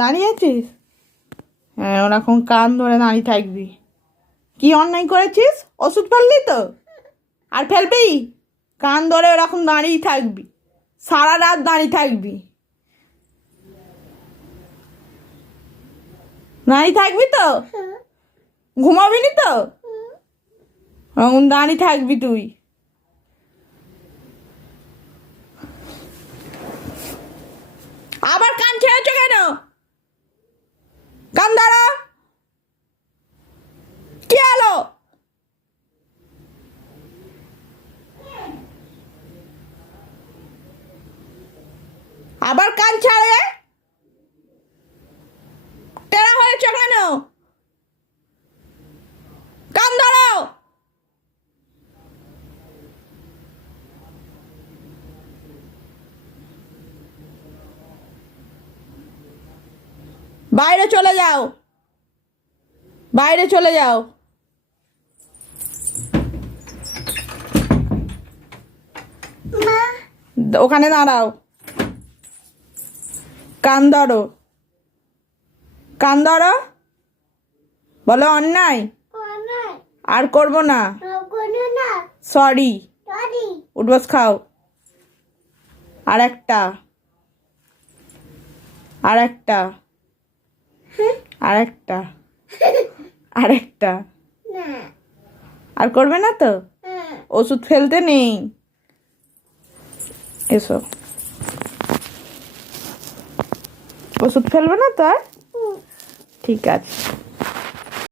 দাঁড়িয়ে আছিস? হ্যাঁ, ওরকম কান ধরে দাঁড়িয়ে থাকবি। কি অন্যায় করেছিস? ওষুধ ফেললি তো? আর ফেলবি? কান ধরে ওরকম দাঁড়িয়ে থাকবি, সারা রাত দাঁড়িয়ে থাকবি। দাঁড়িয়ে থাকবি তো? ঘুমাবি নি তো? ওরকম দাঁড়িয়ে থাকবি তুই। আবার কান ছেড়েছ কেন? কান ধরো। কি হলো? আবার কান ছাড়ে? টেরা হয়েছ কেন? কান ধরো। বাইরে চলে যাও, বাইরে চলে যাও। ওখানে দাঁড়াও। কান ধরো, কান ধরো। বলো অন্যায় আর করবো না। সরি। উঠবস খাও। আর একটা, আর একটা, আর একটা, আর একটা। আর করবে না তো? ওষুধ ফেলতে নেই। এসো। ওষুধ ফেলবে না তো আর? ঠিক আছে।